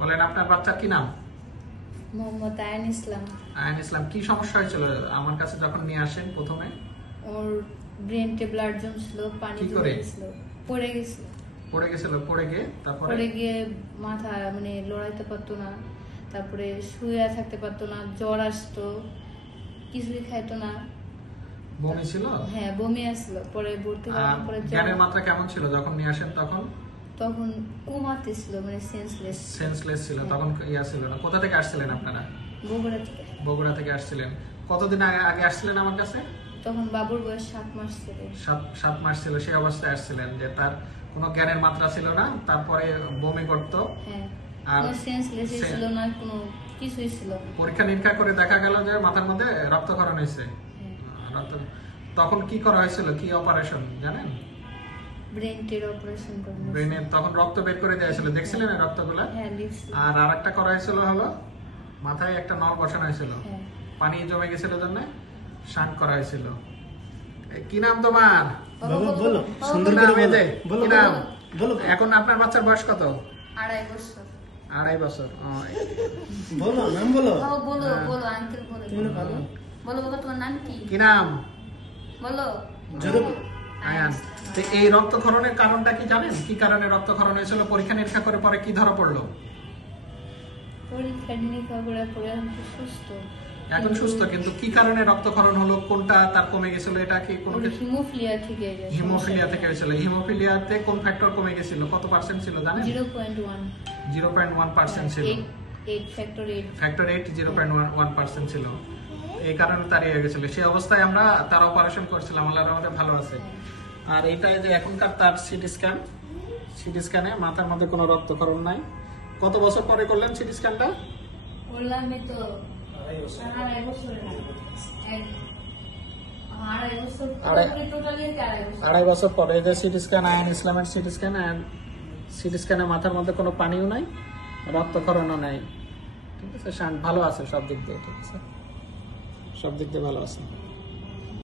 বলেন আপনার বাচ্চার কি নাম? মোহাম্মদ আয়ান ইসলাম। আয়ান ইসলাম। কি সমস্যা হয়েছিল আমার কাছে যখন নিয়ে আসেন প্রথমে? ওর ব্রেনতে ব্লাড জমছিল, পানি জমেছিল, পড়ে গেছিল। পড়ে গিয়ে তারপরে পড়ে গিয়ে মাথা মানে লড়াইতে পারতো না, তারপরে শুয়ে থাকতে পারতো না, জ্বর আসতো, কিছুই খাইতো না। বমি ছিল? হ্যাঁ, বমি আসলো। পরে ভর্তি হওয়ার পরে জ্ঞানের মাত্রা কেমন ছিল যখন নিয়ে আসেন তখন? তখন কোমাতে ছিল, মানে সেন্সলেস ছিল। তখন ইয়া ছিল না। কোথা থেকে আসছিলেন আপনারা? বগুড়া থেকে আসছিলেন। কতদিন আগে আসছিলেন আমার কাছে? তখন বাবুর বয়স 7 মাস ছিল। 7 মাস ছিল। সেই অবস্থায় আসছিলেন যে তার কোনো জ্ঞানের মাত্রা ছিল না, তারপরে বমি করতো। হ্যাঁ, আর সেন্সলেস ছিল না, কোনো কিছুই ছিল না। পরীক্ষা নিরীক্ষা করে দেখা গেল যে মাথার মধ্যে রক্তক্ষরণ হয়েছে। তখন কি করা হয়েছিল, কি অপারেশন জানেন? ব্রেনের অপারেশন করা হয়েছিল। ব্রেনের তখন রক্ত বের করে দেওয়া হয়েছিল, দেখছিলেন এই রক্তগুলো? হ্যাঁ, দেখছি। আর আরেকটা করা হয়েছিল হলো মাথায় একটা নল বসানো হয়েছিল, পানি জমে গেছিল জন্য শান্ট করা হয়েছিল। কি নাম তোমার? বলো, সুন্দর করে বলো। কি নাম? এখন আপনার বাচ্চার বয়স কত? 2.5 বছর। 2.5 বছর। বলো নাম বলো। বলো আঙ্কেল, বলো তোমার নাম কি? কি নাম? বলো। আয়ান। তো এই রক্তক্ষরণের কারণটা কি জানেন? কি কারণে রক্তক্ষরণ হয়েছিল? পরীক্ষা নিরীক্ষা করে পরে কি ধরা পড়লো? পরীক্ষা নিরীক্ষা করে পরে এখন সুস্থ, কিন্তু কি কারণে রক্তক্ষরণ হলো, কোনটা তার কমে গেছিল? এটা কি কোনো হিমোফিলিয়া থেকে হয়েছিল? হিমোফিলিয়াতে কোন ফ্যাক্টর কমে গেছিল? কত পার্সেন্ট ছিল জানেন? 0.1% ছিল। ফ্যাক্টর 8 0.1% ছিল। এই কারণে তার ইয়ে গেছিল। সেই অবস্থায় আমরা তার অপারেশন করছিলাম, আল্লাহর রহমতে ভালো আছে। আর এটাই যে এখনকার তার সিটি স্ক্যানে মাথার মধ্যে কোনো রক্তক্ষরণ নাই। কত বছর পরে করলেন সিটি স্ক্যানটা? আড়াই বছর পরে যে সিটি স্ক্যান, আয়ান ইসলামের সিটি স্ক্যান। সিটি স্ক্যানে মাথার মধ্যে কোনো পানিও নাই, রক্তক্ষরণও নাই। ঠিক আছে, ভালো আছে সব দিক দিয়ে। ঠিক আছে, সব দিক দিয়ে ভালো আছে।